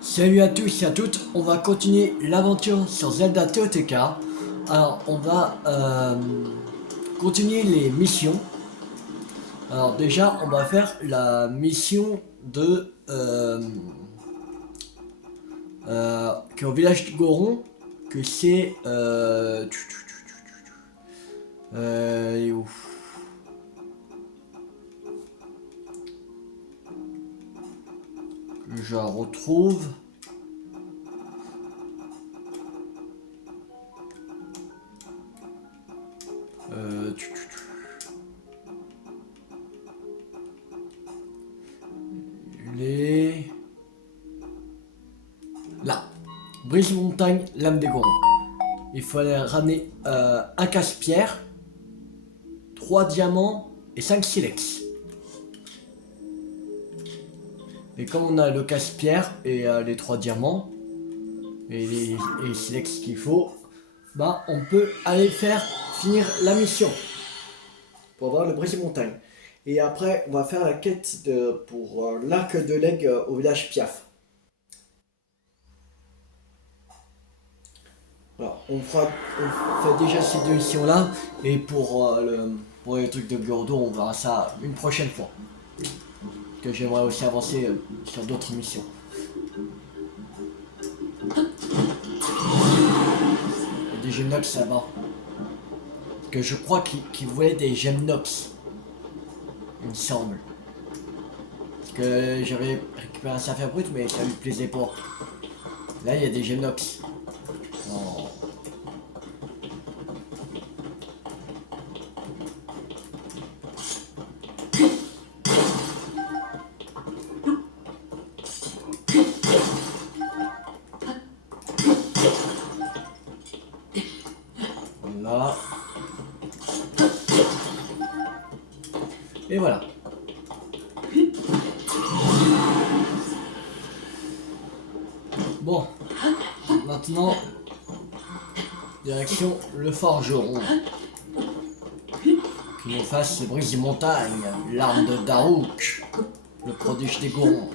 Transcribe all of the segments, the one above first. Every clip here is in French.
Salut à tous et à toutes, on va continuer l'aventure sur Zelda TOTK. Alors on va continuer les missions. Alors déjà on va faire la mission de qui est au village de Goron, que c'est et où que je la retrouve. Euh, tu- tu- les là, Brise Montagne, Lame des Gorons. Il faut aller ramener un casse-pierre, 3 diamants et 5 silex. Et comme on a le casse-pierre et les 3 diamants et les silex qu'il faut, bah on peut aller faire finir la mission pour avoir le brise-montagne. Et après, on va faire la quête pour l'arc de l'aigle au village Piaf. Alors, on fait déjà ces deux missions-là, et pour les trucs de Biordo, on verra ça une prochaine fois. Que j'aimerais aussi avancer sur d'autres missions. Il y a des Gemnox là-bas. Que je crois qu'ils voulaient des Gemnox, il me semble. Parce que j'avais récupéré un saphir brut, mais ça lui plaisait pas. Là, il y a des Gemnox. Oh. Voilà. Et voilà. Bon. Maintenant, direction le forgeron. Qui nous fasse brise montagne, l'arme de Daruk, le prodige des Gorons.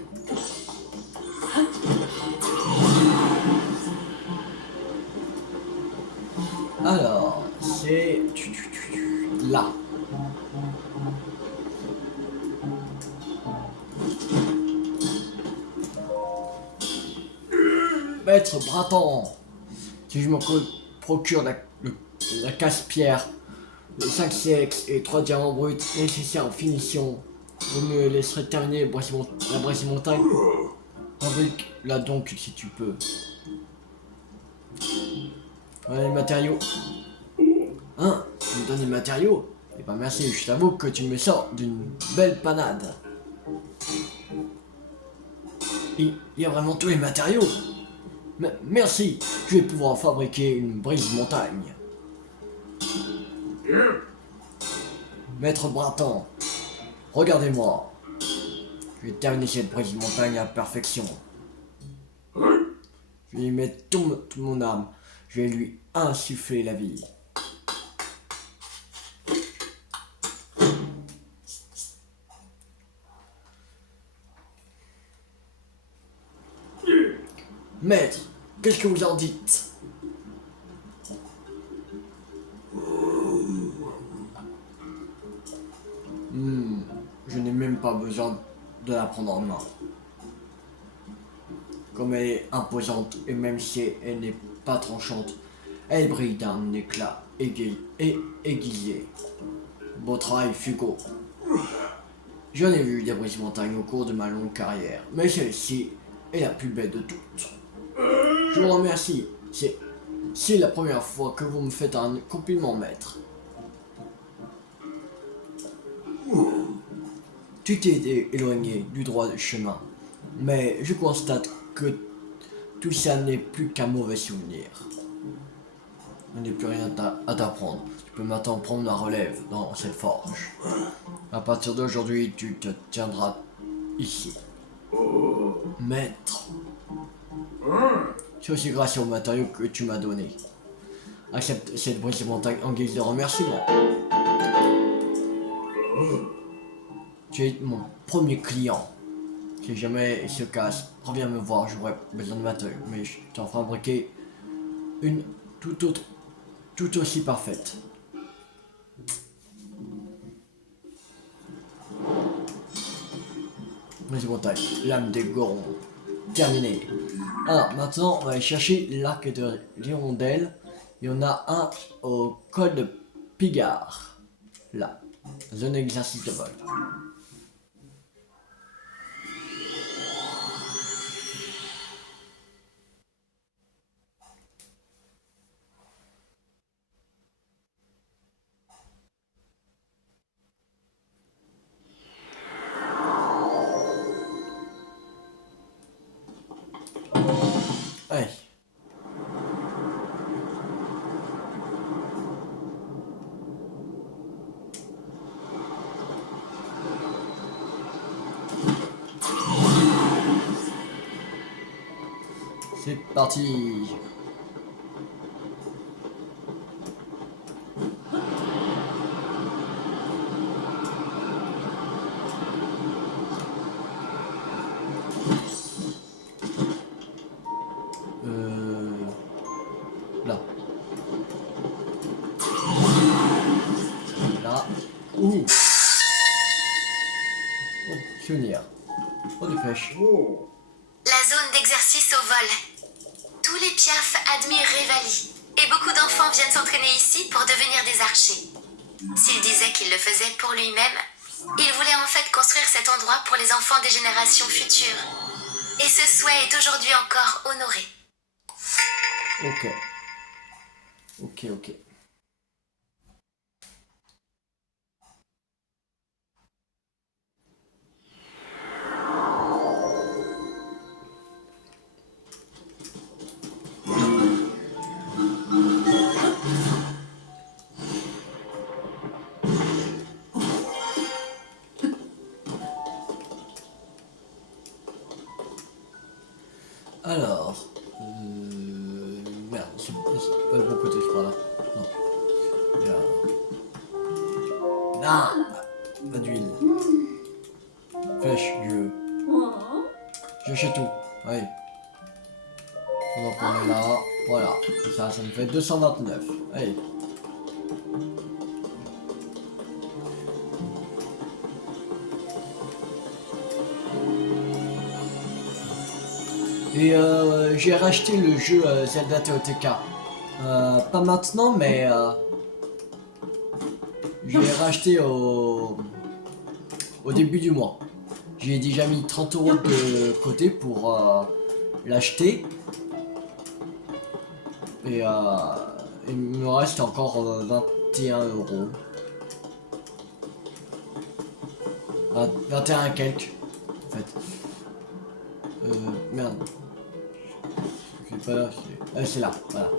Alors, c'est là. Maître Bratan, si je me procure la casse-pierre, les 5 siècles et 3 diamants bruts nécessaires en finition, vous me laisserez terminer la brise montagne. Fabrique-la donc si tu peux. Voilà les matériaux. Hein? Tu me donnes des matériaux? Eh ben merci, je t'avoue que tu me sors d'une belle panade. Il y a vraiment tous les matériaux. Merci, je vais pouvoir fabriquer une brise montagne. Maître Bratan, regardez-moi. Je vais terminer cette brise montagne à perfection. Je vais y mettre toute mon âme. Je vais lui insuffler la vie. Maître, qu'est-ce que vous en dites? Je n'ai même pas besoin de la prendre en main. Comme elle est imposante et même si elle n'est pas tranchante, elle brille d'un éclat aiguisé. Beau travail, Fugo. J'en ai vu des brises montagnes au cours de ma longue carrière, mais celle-ci est la plus belle de toutes. Je vous remercie. C'est la première fois que vous me faites un compliment, maître. Tu t'es éloigné du droit chemin, mais je constate que tout ça n'est plus qu'un mauvais souvenir. Il n'y a plus rien à t'apprendre. Tu peux maintenant prendre la relève dans cette forge. À partir d'aujourd'hui, tu te tiendras ici. Maître. C'est aussi grâce aux matériaux que tu m'as donnés. Accepte cette brise montagne en guise de remerciement. Tu es mon premier client. Si jamais il se casse, reviens me voir, j'aurai besoin de matériaux. Mais je t'en fabriquer une tout aussi parfaite. Vas-y, montagne. Lame des gorons. Terminé. Alors, maintenant, on va aller chercher l'arc de l'hirondelle. Il y en a un au col de Pigard. Là. Zone d'exercice de vol. Allez. C'est parti. Là. Là. Ouh. Oh, pionnière. Oh, des flèches. Oh. La zone d'exercice au vol. Tous les piafs admirent Revali. Et beaucoup d'enfants viennent s'entraîner ici pour devenir des archers. S'il disait qu'il le faisait pour lui-même, il voulait en fait construire cet endroit pour les enfants des générations futures. Et ce souhait est aujourd'hui encore honoré. Ok. Ok, ok. Alors, merde, c'est pas le bon côté, je crois là. Non. Il y a... Ah, pas d'huile. Flèche, je... J'achète tout. Allez. Donc on est là. Voilà. Et ça me fait 229. Allez. Et j'ai racheté le jeu Zelda TOTK. Pas maintenant, mais je l'ai racheté au début du mois. J'ai déjà mis 30 € de côté pour l'acheter. Et il me reste encore 21 €. 21 quelques, en fait. Merde. C'est pas là, c'est là, voilà.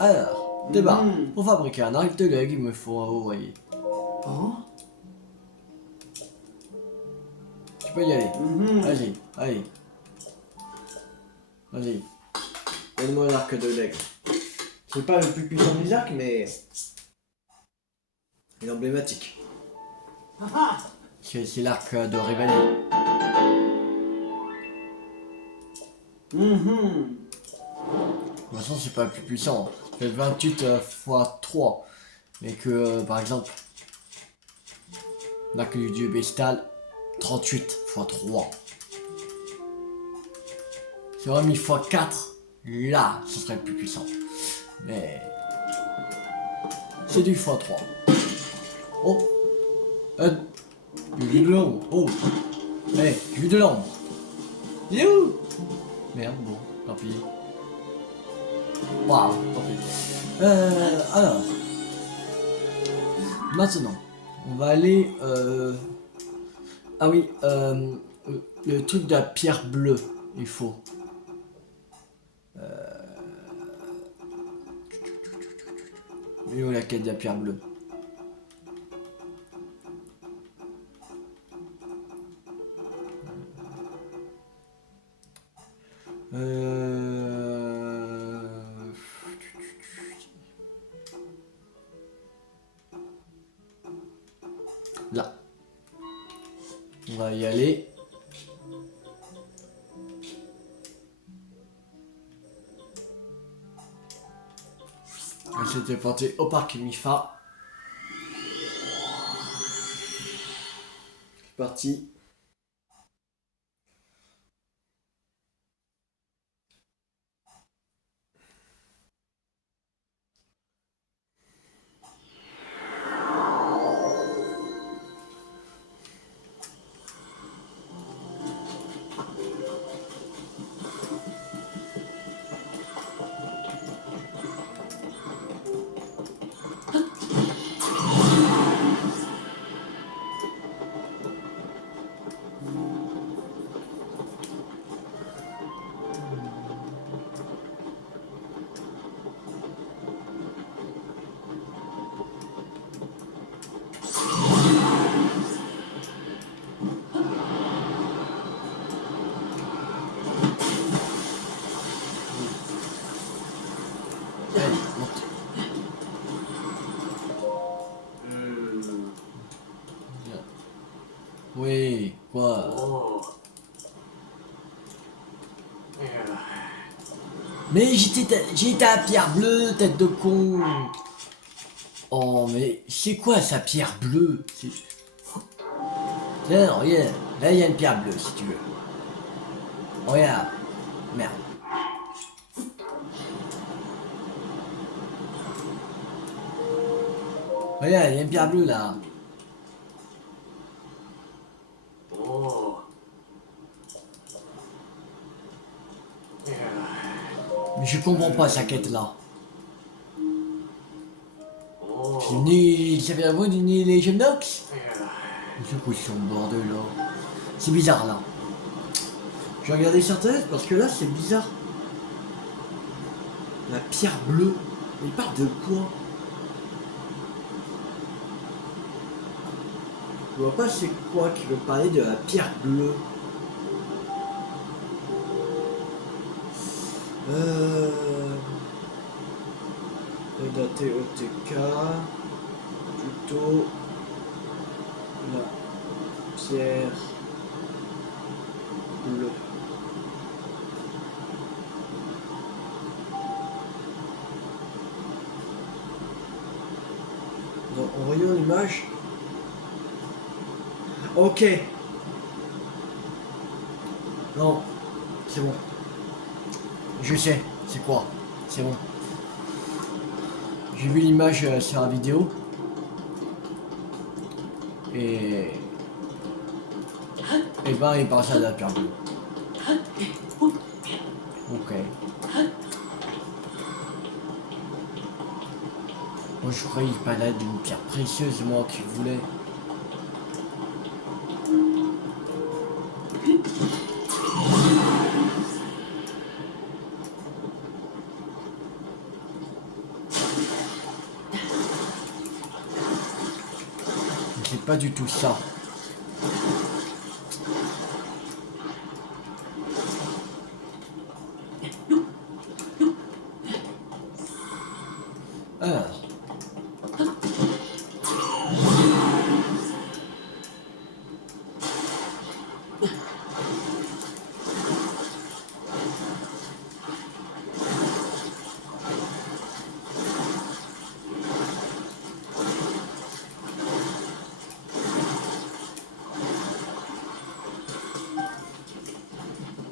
Alors, débat. Pour fabriquer un arc de leg, il me faut un haut voyer. Oh. Tu peux y aller. Vas-y, allez. Vas-y. Donne-moi un arc de leg. C'est pas le plus puissant des arcs, mais... il est emblématique. C'est l'arc de Revali. De toute façon, c'est pas le plus puissant. Ça fait 28 x 3. Mais que, par exemple, l'arc du dieu Bestal, 38 x 3. C'est vraiment mis x 4. Là, ce serait le plus puissant. Mais... c'est du x 3. Oh, j'ai vu de l'ombre. Oh, hey, j'ai vu de l'ombre. You. Merde, bon, tant pis. Waouh, tant pis. Alors, maintenant, on va aller. Ah oui, le truc de la pierre bleue, il faut. Et où la quête de la pierre bleue? Là. On va y aller. C'était parti au parc Mifa. C'est parti. Allez, monte. Bien. Oui, quoi? Mais j'étais à Pierre Bleue, tête de con. Oh, mais c'est quoi sa pierre bleue? Tiens, regarde, là il y a une pierre bleue si tu veux. Regarde, merde. Regarde, il y a une pierre bleue là. Mais je comprends pas sa quête là. Ni ça vient de vous, ni les Gemnox. C'est quoi ce bordel là? C'est bizarre là. Je vais regarder sur internet parce que là c'est bizarre. La pierre bleue. Il parle de quoi? Je vois pas c'est quoi qui veut parler de la pierre bleue. Daté OTK. Plutôt la pierre bleue. Donc, en voyant l'image. Ok. Non, c'est bon. Je sais, c'est quoi? C'est bon. J'ai vu l'image sur la vidéo. Et ben il passe à la pierre bleue. Ok. Moi je croyais qu'il parlait d'une pierre précieuse, moi qui voulais. C'est pas du tout ça. Alors.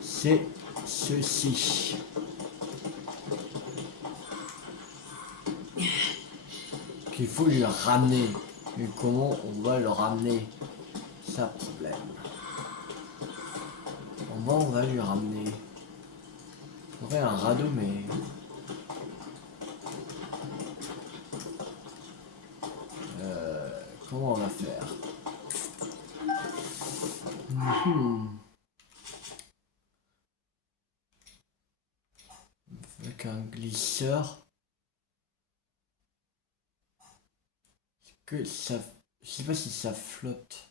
C'est ceci. Qu'il faut lui ramener. Mais comment on va le ramener? Ça problème. Comment on va lui ramener? On aurait un radeau mais... comment on va faire? Avec un glisseur. Que ça... Je sais pas si ça flotte.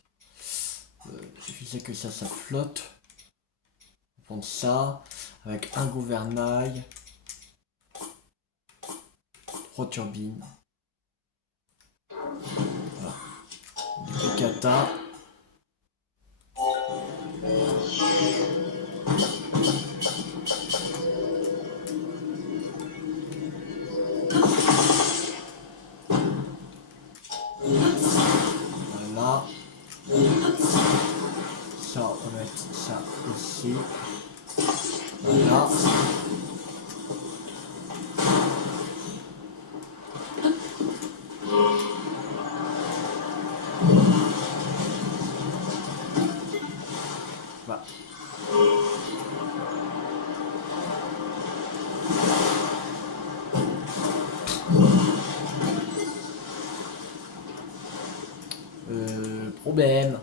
Je sais que ça flotte. On va prendre ça. Avec un gouvernail. 3 turbines. Voilà. Des kata. ici. Voilà. Voilà. Problème.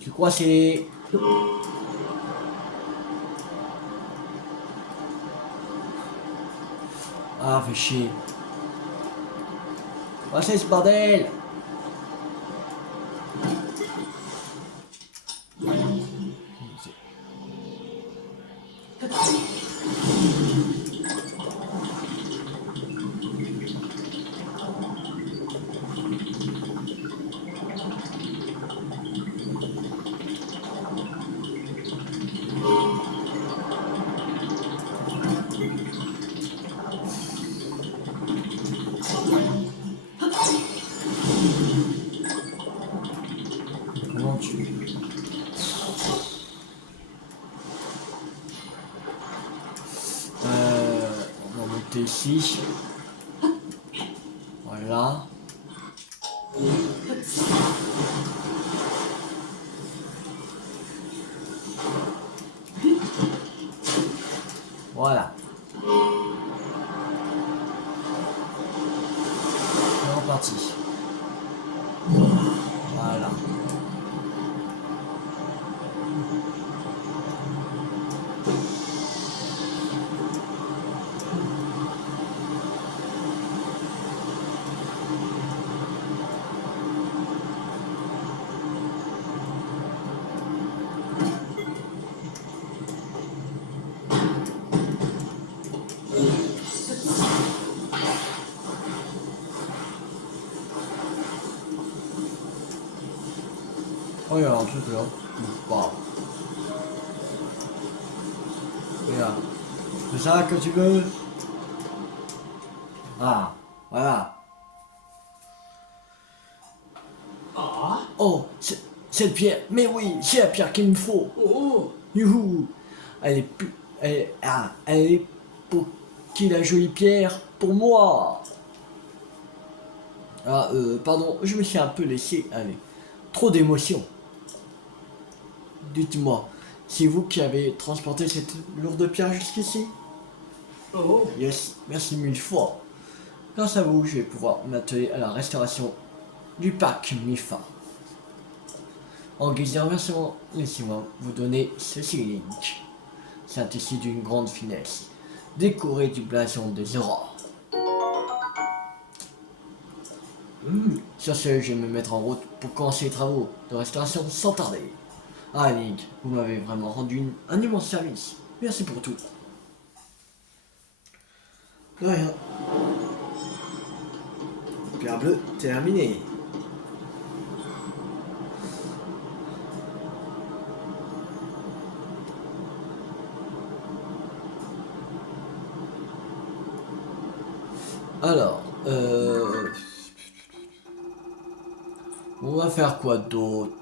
Tu crois c'est... Ah, fait chier. Ah, c'est ce bordel. Comment tu... On va monter ici. Voilà. Voilà. C'est reparti. Voilà. Oh, il y a un truc là. Wow. Regarde. C'est ça que tu veux? Ah, voilà. Oh, cette pierre. Mais oui, c'est la pierre qu'il me faut. Oh, Youhou. Elle est plus... elle est pour qui la jolie pierre? Pour moi. Ah, pardon, je me suis un peu laissé aller. Trop d'émotions. Dites-moi, c'est vous qui avez transporté cette lourde pierre jusqu'ici? oh, Yes, merci mille fois. Grâce à vous, je vais pouvoir m'atteler à la restauration du parc Mifa. En guise de remerciement, laissez-moi vous donner ceci, Link. C'est un tissu d'une grande finesse, décoré du blason de Zora. Sur ce, je vais me mettre en route pour commencer les travaux de restauration sans tarder. Ah, Link, vous m'avez vraiment rendu un immense service. Merci pour tout. De rien. Pierre bleue, terminé. Alors, on va faire quoi d'autre?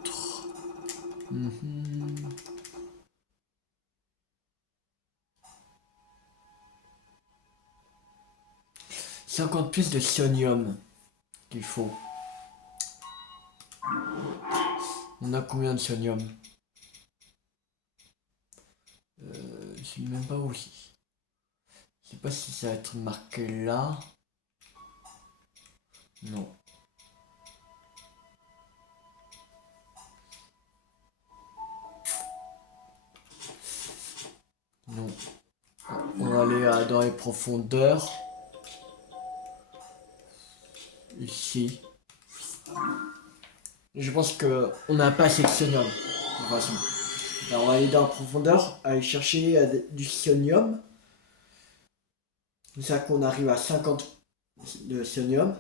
50 pièces de sonium qu'il faut. On a combien de sonium? Je sais même pas où. Je sais pas si ça va être marqué là. Non. Non. On va aller dans les profondeurs. Ici. Je pense que on n'a pas assez de sonium. De toute façon. Alors on va aller dans la profondeur, aller chercher du sonium. C'est ça qu'on arrive à 50 de sonium.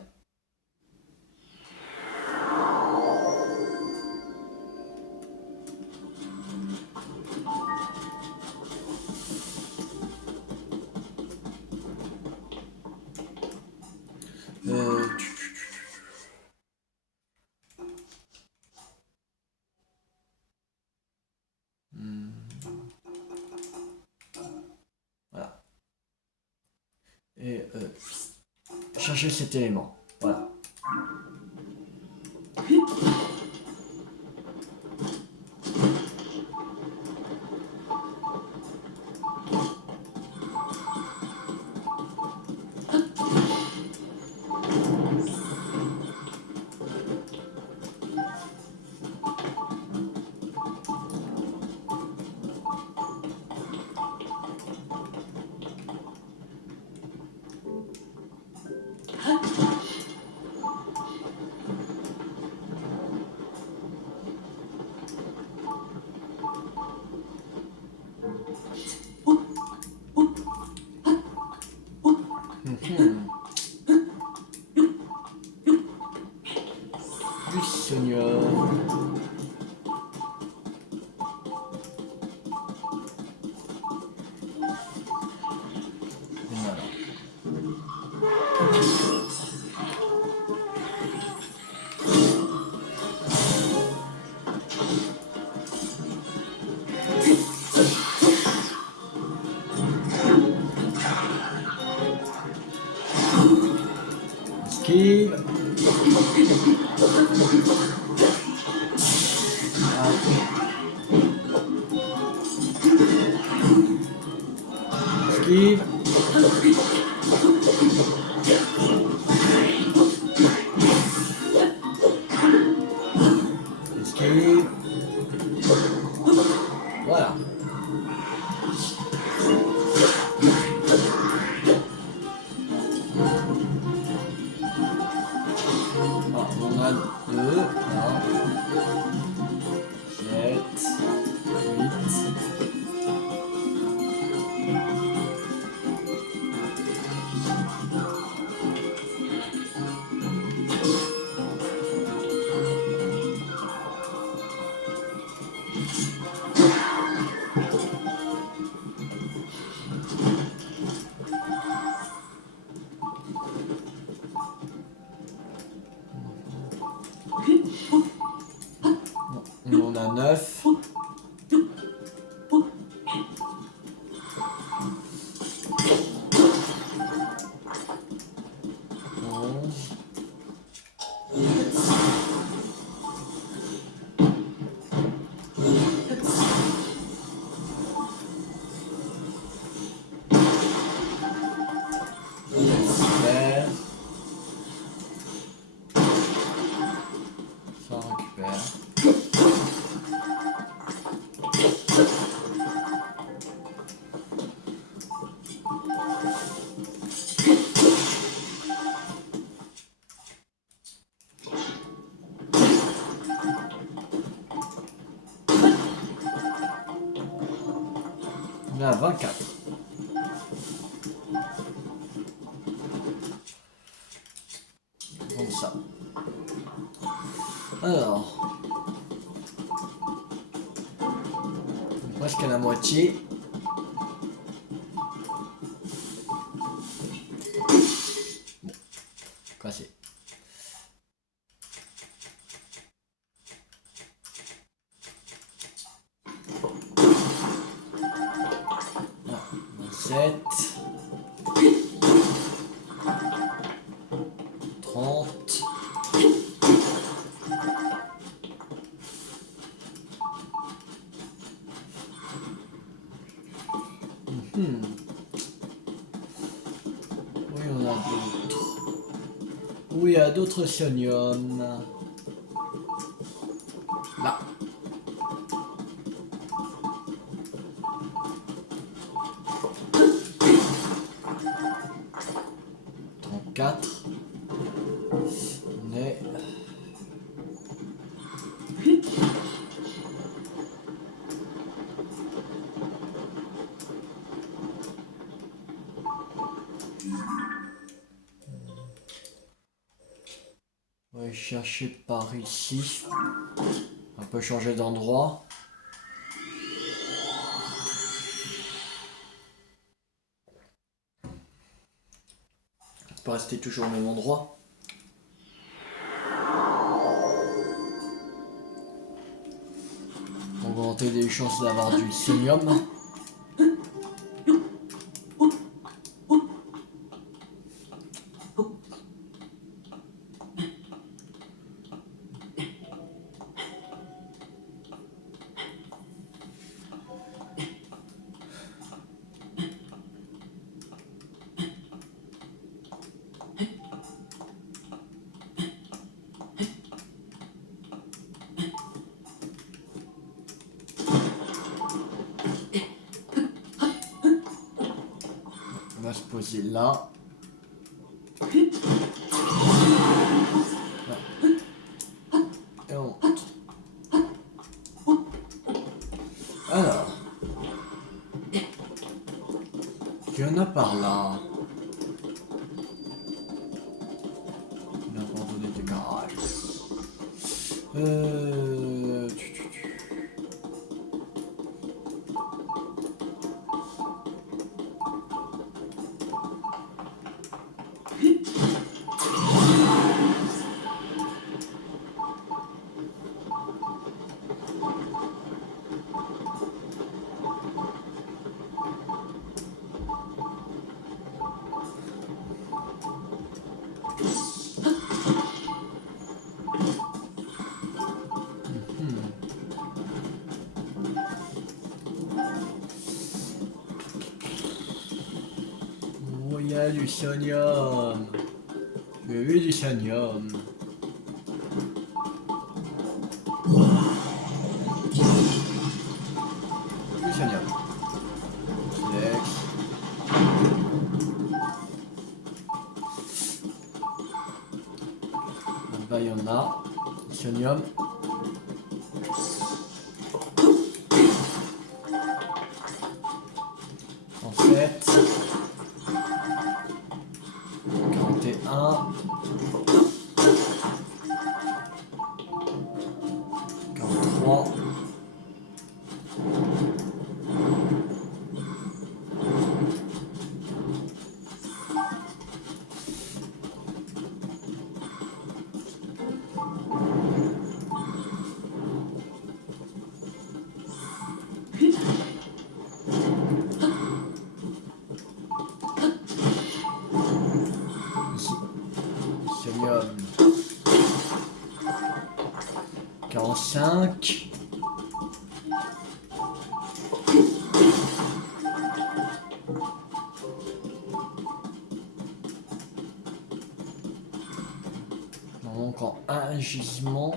Euh, chercher cet élément. Voilà. Du Seigneur. Voilà. Esquive. Esquive. Esquive. Voilà. Ah, on a 2, 7, 8. On en a 9. Récupère. Ça on récupère. On est à 24. Comme ça. Alors. Presque à la moitié. Bon. Cassé. Ah, 27. 30. Oui, on a d'autres. Oui, il y a d'autres sioniums. Là. Quatre. On est. On va chercher par ici. On peut changer d'endroit. On peut rester toujours au même endroit. Augmenter les chances d'avoir du sénium. va se poser là. Et on monte. Alors. Il y en a par là. On a abandonné des garages. Oh, il y a du sonium. J'ai vu du sonium. Du sonium. Next. Là-bas, il y en a. Du sonium. En fait. 41. 43. Ici. Sodium. 45. Il manque encore un gisement.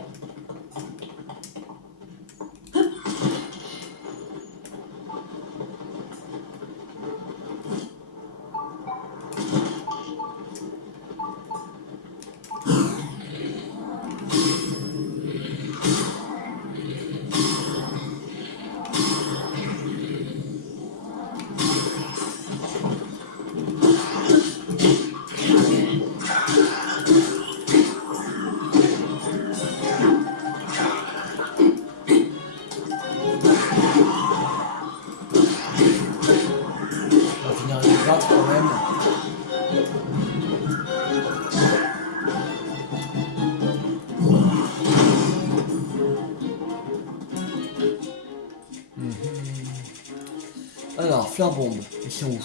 On va finir les battre quand même. Alors, fleur bombe, ils sont où?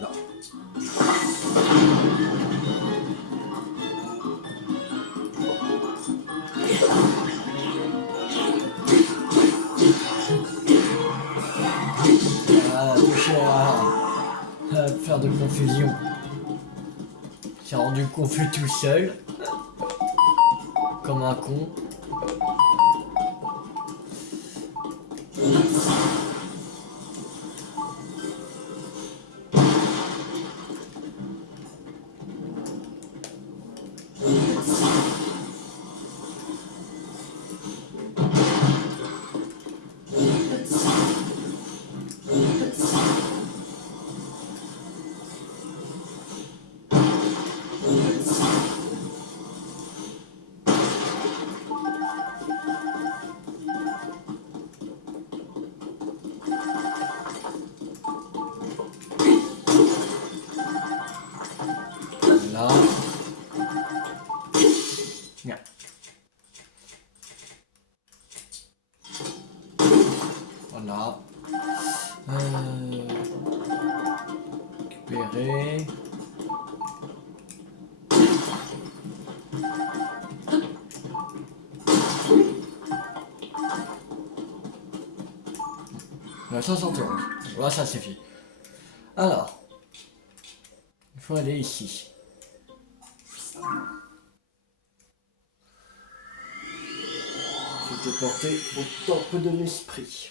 Là. Ah, touché à faire de confusion. J'ai rendu confus tout seul. Comme un con. Là. Bien. Voilà. Récupérer. La 71. Voilà, ça suffit. Alors. Il faut aller ici. C'était porté au temple de l'esprit.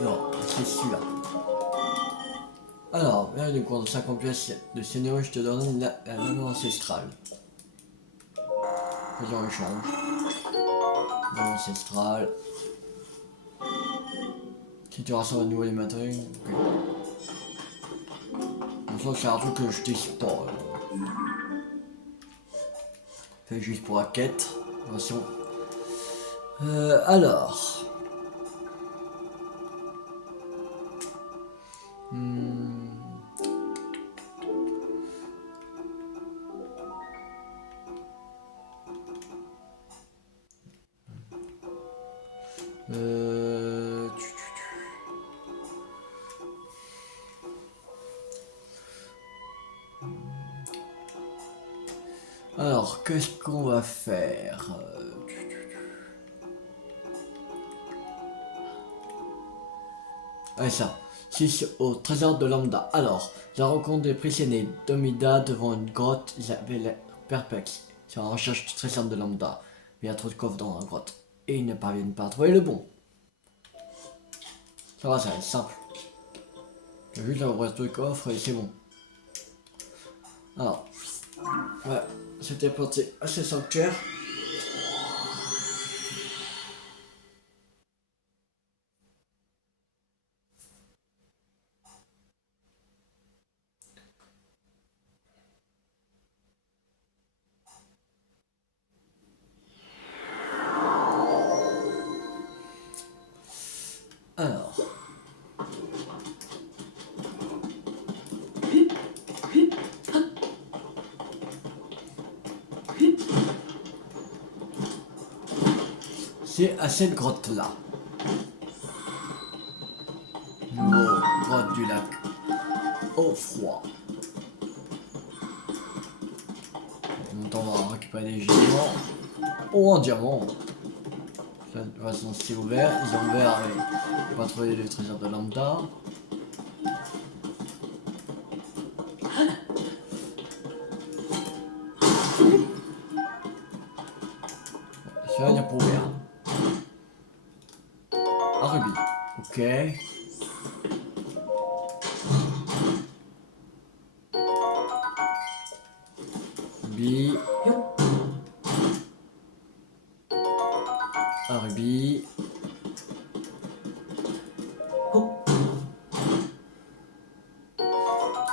Non, c'est celui-là. Alors, bienvenue contre 50 pièces de Seigneur, je te donne la lame ancestrale. Faisons échange. Lame ancestrale. Si tu rassembles à nouveau les matériaux. Ok. C'est un truc que je décide pas. Fait juste pour la quête. Attention. Alors. Alors, qu'est-ce qu'on va faire? Ouais, ça. 6 au trésor de Lambda. Alors, la rencontre des prisonniers d'Omida devant une grotte, ils avaient l'air perplexes. Ils sont en recherche du trésor de Lambda. Mais il y a trop de coffres dans la grotte. Et ils ne parviennent pas à trouver le bon. Ça va, ça va être simple. J'ai juste à ouvrir tous les coffres et c'est bon. Alors, ouais, c'était porté à ce sanctuaire. Alors. C'est à cette grotte-là. Nouveau grotte du lac. Au froid. On va récupérer des diamants. Oh, un diamant. De toute façon, c'est ouvert. Ils ont ouvert et pas trouvé le trésor de Lambda. C'est rien pour ouvert. Un rubis. Ok. Rubis. Un rubis.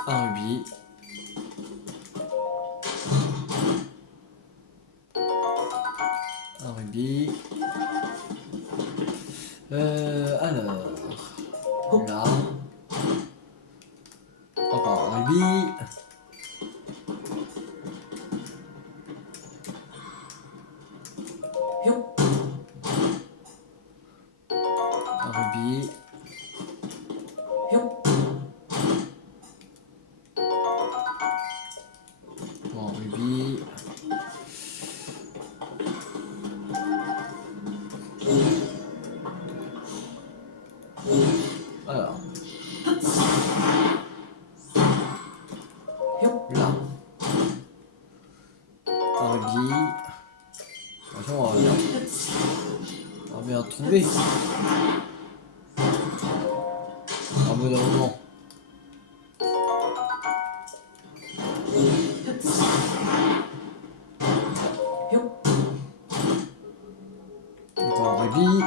Un rubis. Un rubis. Alors. Là. Encore un rubis. Un rubis. Un rubis. Alors. Là. Un rubis. Attention, on va bien trouver. Un bout de moment. Encore un rubis.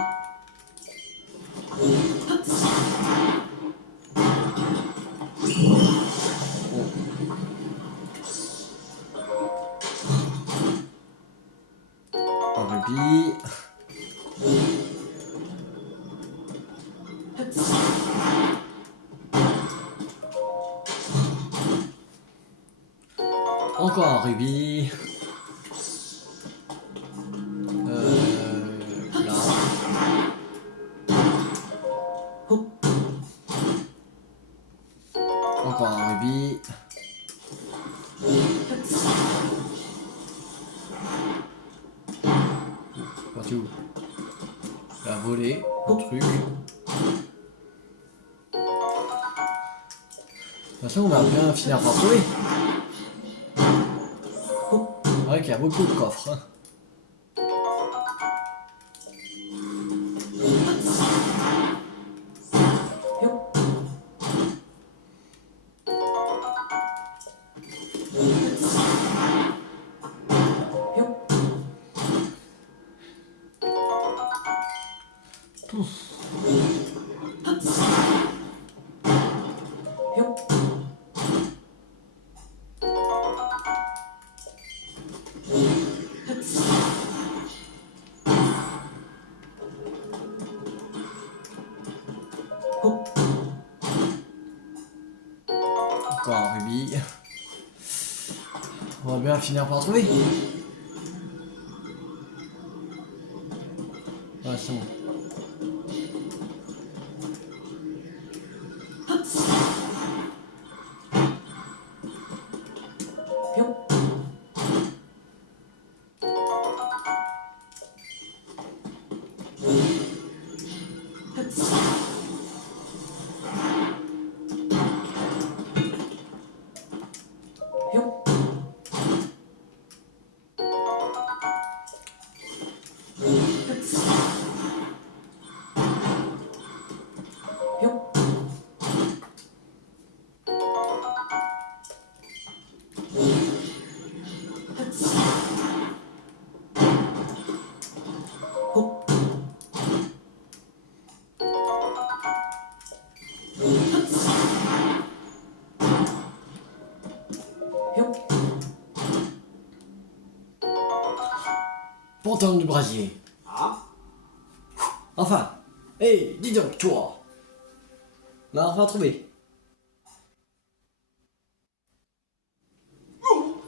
Un rubis. Encore un rubis. Là. Encore un rubis. Partout. La volée, le truc. De toute façon, on va bien finir par trouver. C'est vrai qu'il y a beaucoup de coffres. Hein. Encore un rubis. On va bien finir par trouver. Ouais, c'est bon. Pantalon du brasier. Ah, Enfin. Hé, dis donc, toi. On a enfin trouvé.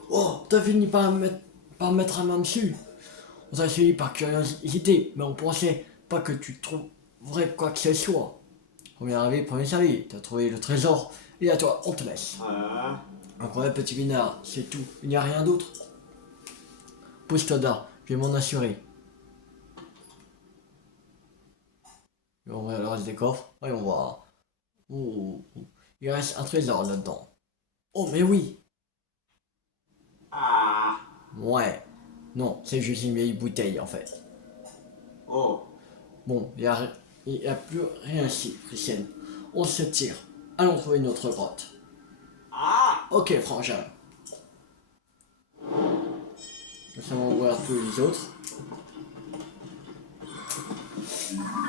Oh, t'as fini par mettre la main dessus. On t'a suivi par curiosité, mais on pensait pas que tu trouverais quoi que ce soit. Premier arrivé, premier servi. T'as trouvé le trésor, et à toi, on te laisse. Un vrai petit binard, c'est tout. Il n'y a rien d'autre. Pousse-toi là, je vais m'en assurer. Je vais ouvrir le reste des coffres. Voyons voir. Oh, il reste un trésor là-dedans. Oh, mais oui. ah, Ouais. Non, c'est juste une vieille bouteille en fait. oh, Bon, il y a plus rien ici, Christiane. On se tire. Allons trouver une autre grotte. ah, Ok, frangin. Ça va ouvrir tous les autres.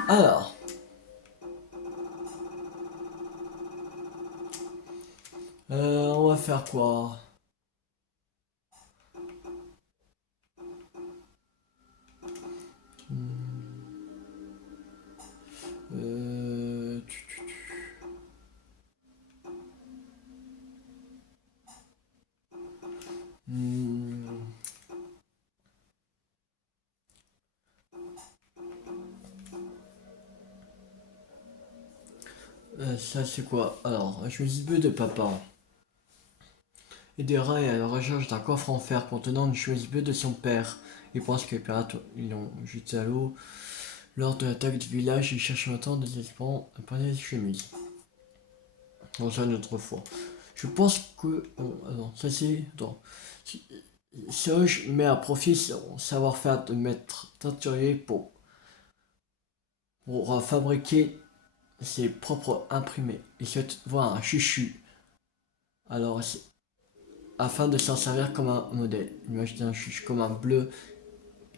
Alors. On va faire quoi? Euh... tu- tu- tu- Hmm. Ça c'est quoi? Alors, je me dis peu de papa. Aidera est à la recherche d'un coffre en fer contenant une chemise bleue de son père. Il pense que les pirates l'ont jeté à l'eau. Lors de l'attaque du village, il cherche maintenant désespérant un panier de chemise. On ça une autre fois. Je pense que... attends, ça c'est... Attends. Serge met à profit son savoir-faire de maître teinturier pour fabriquer ses propres imprimés. Il souhaite voir un chuchu. Alors, afin de s'en servir comme un modèle. L'image d'un chuchu comme un bleu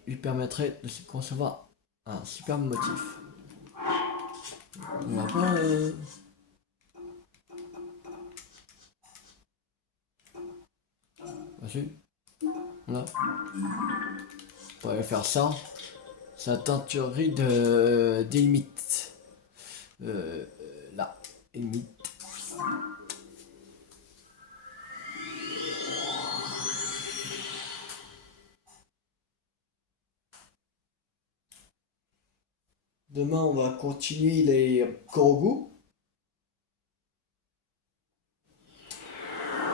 lui permettrait de se concevoir un superbe motif. On va pas... Vas-y. Là. On pourrait faire ça. C'est la teinturerie des limites. Là. Limite. Demain, on va continuer les Korogu.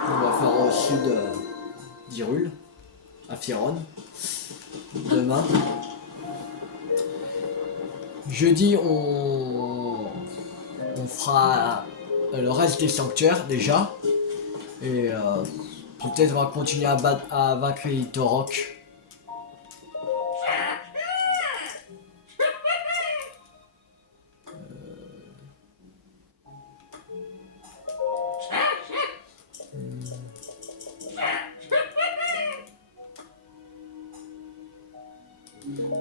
On va faire au sud d'Hyrule, à Firon. Demain. Jeudi, on fera le reste des sanctuaires déjà. Et peut-être on va continuer à vaincre les Torok.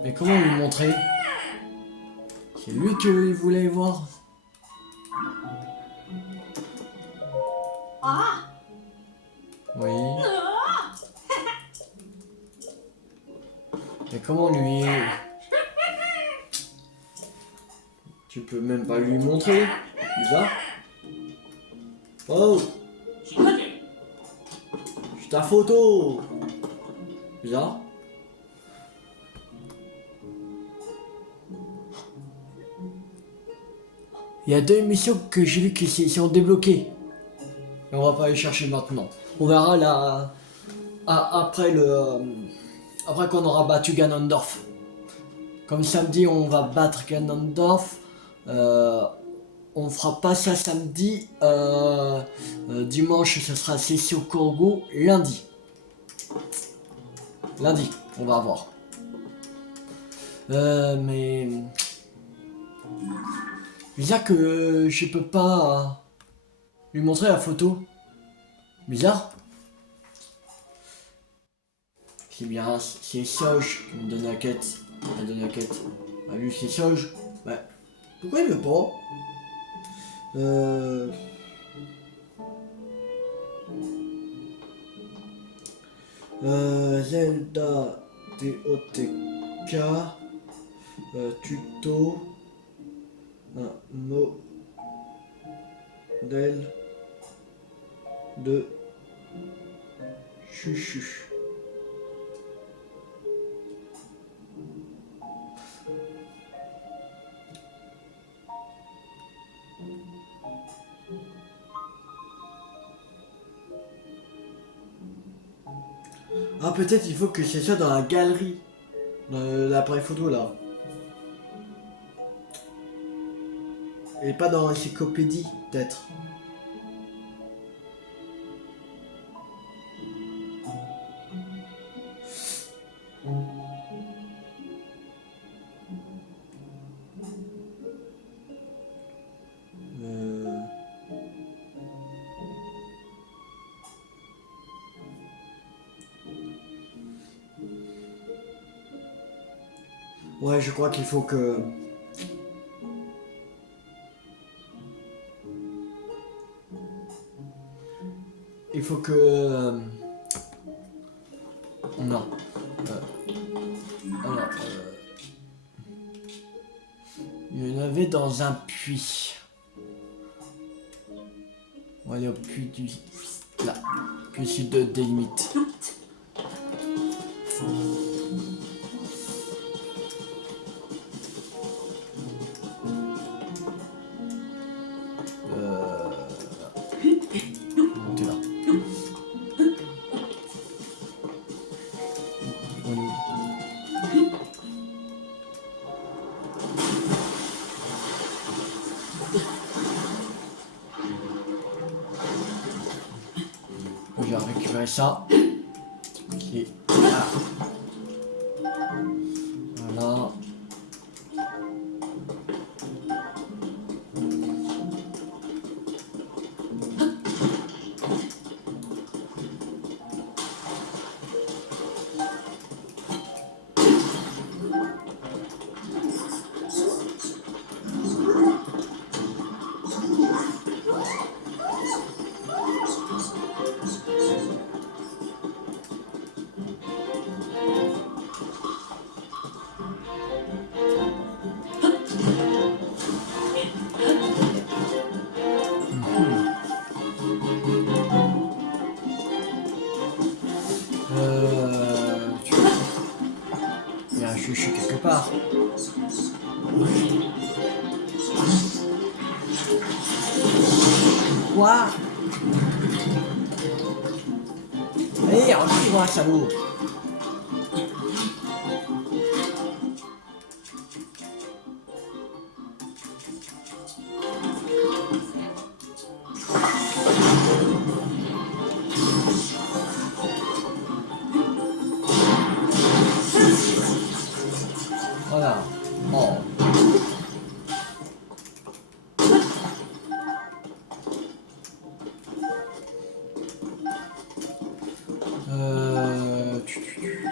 Mais comment lui montrer? C'est lui qu'il voulait voir. Oui. Mais comment lui... Tu peux même pas lui montrer. Bizarre. Oh! C'est ta photo! Bizarre. Il y a 2 missions que j'ai vu qui sont débloquées. Mais on va pas les chercher maintenant. On verra là après qu'on aura battu Ganondorf. Comme samedi on va battre Ganondorf, on fera pas ça samedi. Dimanche ce sera session Korogu. Lundi, on va voir. Mais bizarre que je peux pas lui montrer la photo. Bizarre. C'est bien, c'est Soge qui me donne la quête. Elle donne la quête. Ah lui c'est Soge. Ouais. Pourquoi il veut pas? Zelda TOTK tuto un modèle de chuchu. Ah peut-être il faut que c'est ça dans la galerie, dans l'appareil photo là. Et pas dans l'encyclopédie peut-être. Ouais, je crois qu'il faut que... Il faut que... Non. Alors, il y en avait dans un puits. On va aller au puits du... Là. Puits sud des limites. Montez là. Je vais récupérer ça. Et là. Voilà. Il y a un chuchu quelque part. Quoi? Allez, rentre-toi, salaud. Voilà. Oh. Euh... tu- tu- tu-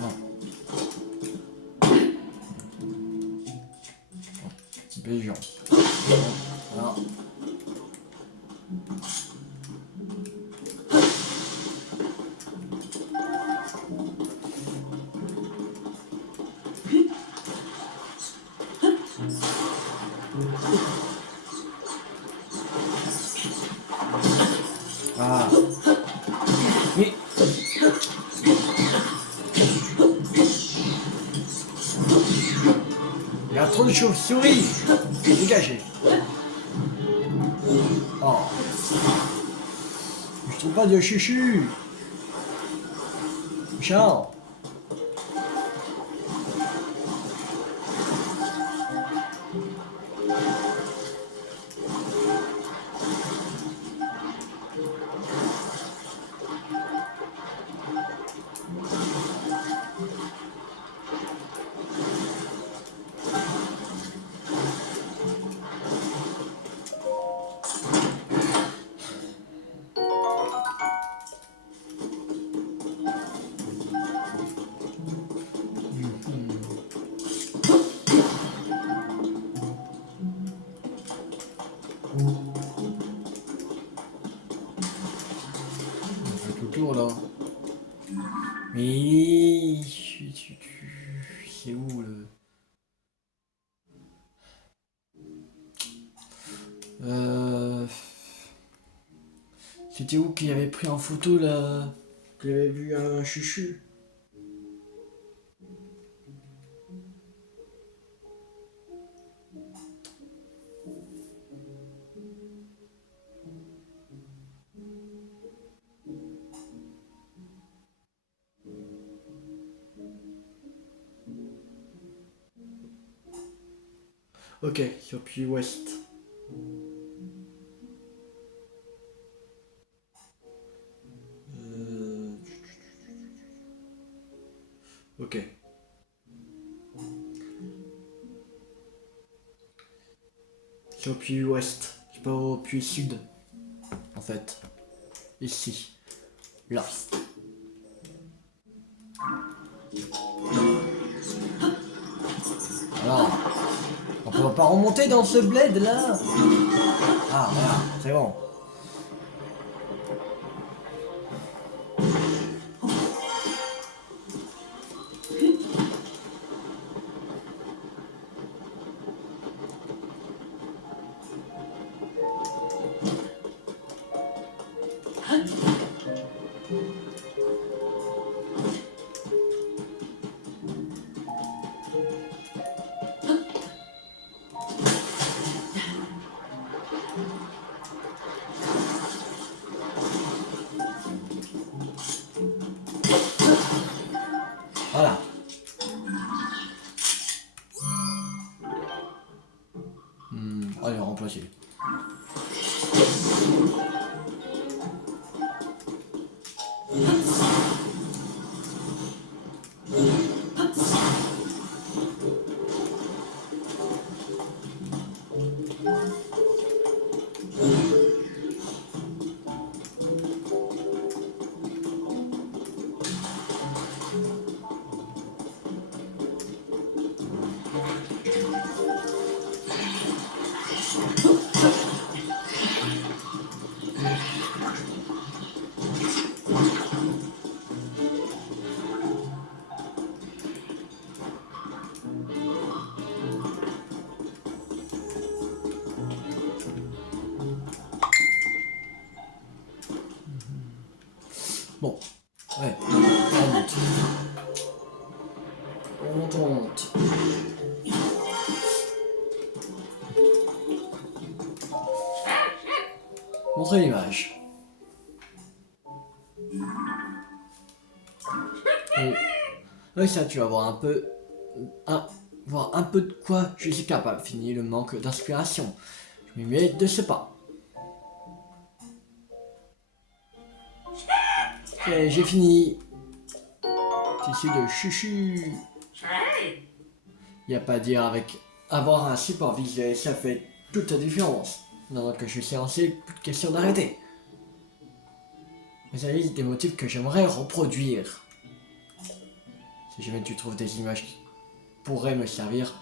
Non. Bégeant. Voilà. Ah. Mais... Il y a trop de chauves-souris. Dégagez. Oh. Je trouve pas de chuchu. Ciao. On fait tout le tour là. Mais... C'est où le... C'était où qu'il avait pris en photo là? Qu'il avait vu un chuchu? Ok, sur Puy Ouest. Ok. Sur Puy Ouest. C'est pas au Puy Sud. En fait. Ici. Là. Alors. On peut pas remonter dans ce bled là? Ah voilà, c'est bon. Voilà. Allez, remplacer. Bon, ouais, on monte. On monte. Montrer l'image. Oui, ça, tu vas voir un peu... voir un peu de quoi je suis capable. Fini le manque d'inspiration. Je m'y mets de ce pas. J'ai fini. Tissu de chuchu. Il n'y a pas à dire avec avoir un support visuel, ça fait toute la différence. Maintenant que je suis lancé, plus de question d'arrêter. Vous avez des motifs que j'aimerais reproduire. Si jamais tu trouves des images qui pourraient me servir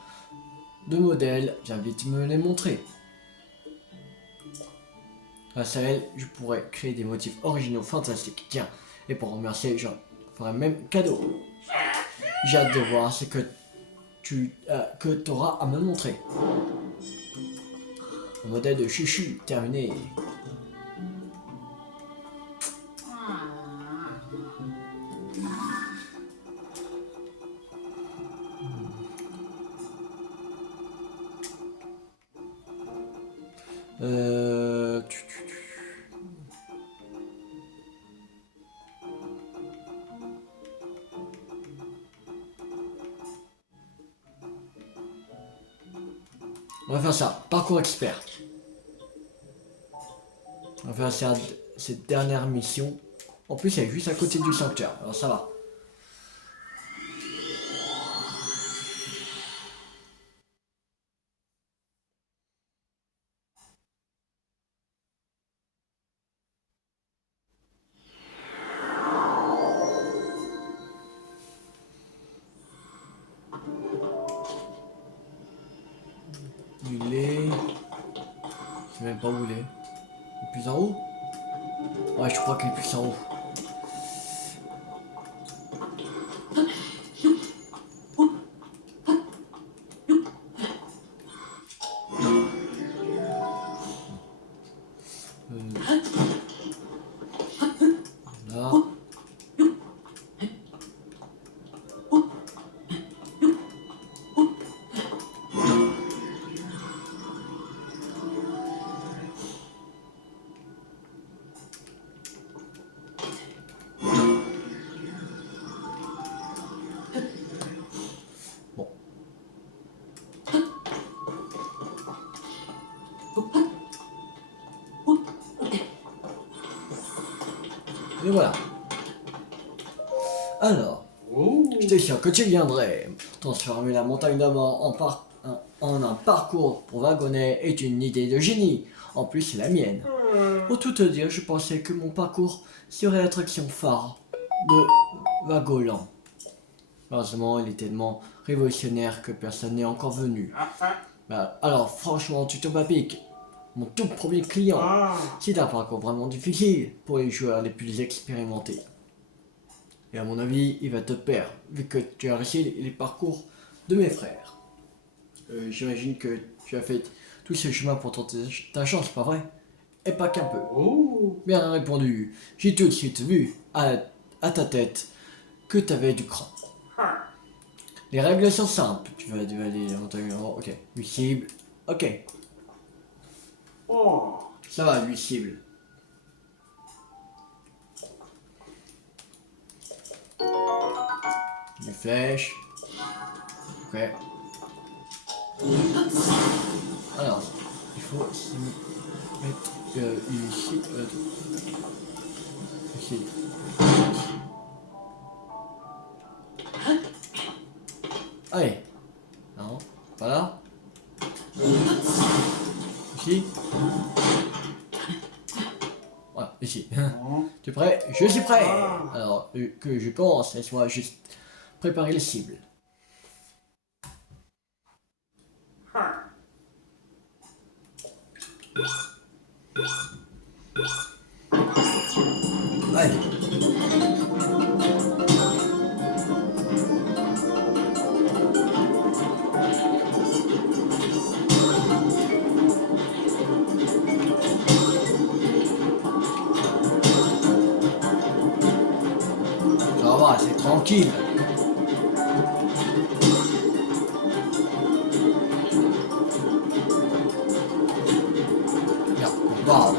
de modèle, j'invite à me les montrer. Grâce à elle, je pourrais créer des motifs originaux fantastiques. Tiens, et pour remercier, je ferai même cadeau. J'ai hâte de voir ce que tu auras à me montrer. Le modèle de Chuchu, terminé. Euh... On va faire ça, parcours expert. On va faire ça, cette dernière mission. En plus, elle est juste à côté du sanctuaire, alors ça va. Il est... Je sais même pas où il est. Il est plus en haut? Ouais, je crois qu'il est plus en haut. Là. Bon. Et voilà. Alors, j'étais sûr que tu viendrais. Transformer la montagne de mort en un parcours pour wagonnets est une idée de génie. En plus, c'est la mienne. Pour tout te dire, je pensais que mon parcours serait l'attraction phare de Wagoland. Heureusement, il est tellement révolutionnaire que personne n'est encore venu. Bah, alors, franchement, tu tombes à pic. Mon tout premier client. C'est un parcours vraiment difficile pour les joueurs les plus expérimentés. Et à mon avis, il va te perdre, vu que tu as réussi les parcours de mes frères. J'imagine que tu as fait tout ce chemin pour tenter ta chance, pas vrai? Et pas qu'un peu. Bien répondu. J'ai tout de suite vu à ta tête que tu avais du cran. Les règles sont simples. Tu vas aller ok. 8 cibles. Ok. Ça va, 8 cibles. Des flèches. Ok. Alors, il faut s'y mettre ici. Ici. Allez. Non, pas là. Ici. Voilà, ici. Tu es prêt? Je suis prêt. Alors, que je commence, laisse-moi juste préparer les cibles. Allez. va, c'est tranquille. Merde, wow.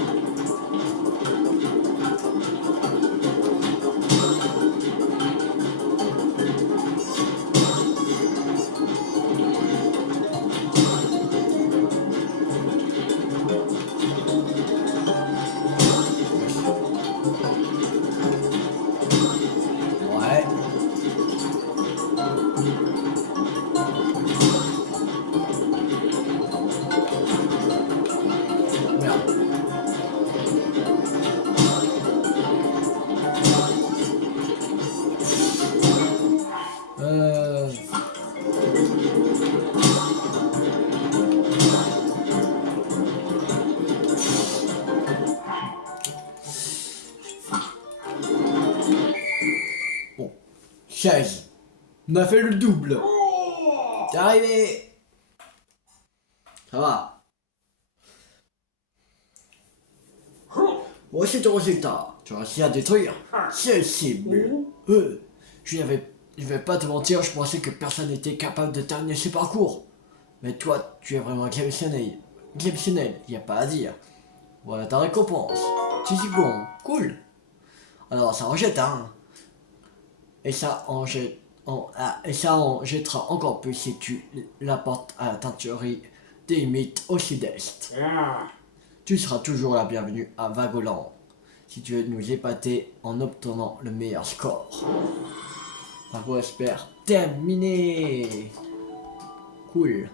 Ouais. Merde. Euh... Bon. 16. On a fait le double. C'est arrivé. Ça va. Voici ton résultat. Tu as réussi à détruire 16 cibles. Je vais pas te mentir, je pensais que personne n'était capable de terminer ce parcours. Mais toi, tu es vraiment exceptionnel. Exceptionnel, y a pas à dire. Voilà ta récompense. 6 secondes, cool. Alors ça en jette, hein. Et ça en jettera encore plus si tu l'apportes à la teinturerie des mythes au sud-est. Tu seras toujours la bienvenue à Vagoland si tu veux nous épater en obtenant le meilleur score. Bravo, espère terminé. Cool.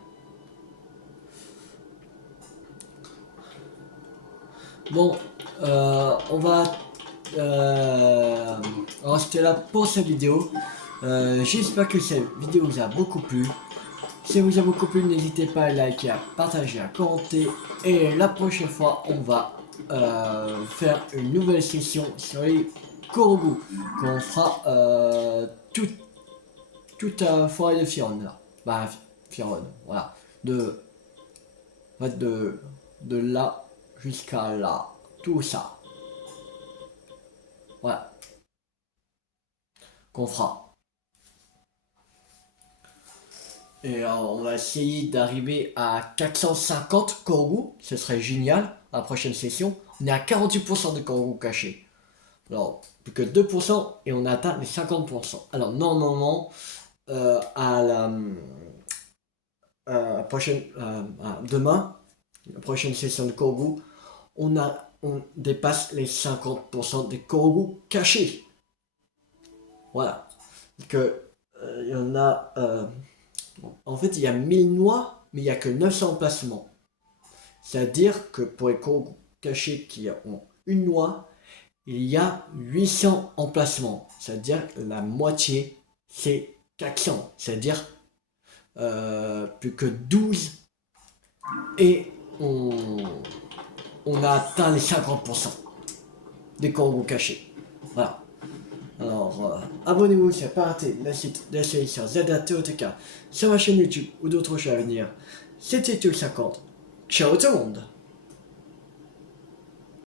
Bon, on va rester là pour cette vidéo. J'espère que cette vidéo vous a beaucoup plu. Si elle vous a beaucoup plu, n'hésitez pas à liker, à partager, à commenter. Et la prochaine fois, on va faire une nouvelle session sur les Korogu. Qu'on fera toute la forêt de Firon. Là. Bah, Firon, voilà. De là jusqu'à là. Tout ça. Voilà. Qu'on fera. Et on va essayer d'arriver à 450 Korogu. Ce serait génial. La prochaine session. On est à 48% de Korogu cachés. Alors, plus que 2% et on atteint les 50%. Alors, normalement, à la prochaine, demain, la prochaine session de Korogu, on dépasse les 50% des Korogu cachés. Voilà. Que il y en a. En fait, il y a 1000 noix, mais il n'y a que 900 emplacements. C'est-à-dire que pour les Korogu cachés qui ont une noix, il y a 800 emplacements. C'est-à-dire que la moitié, c'est 400. C'est-à-dire plus que 12. Et on a atteint les 50% des Korogu cachés. Voilà. Alors, abonnez-vous si vous n'avez pas raté la suite de la série sur ZATOTK sur ma chaîne YouTube ou d'autres choses à venir. C'était Tout 50. Ciao tout le monde!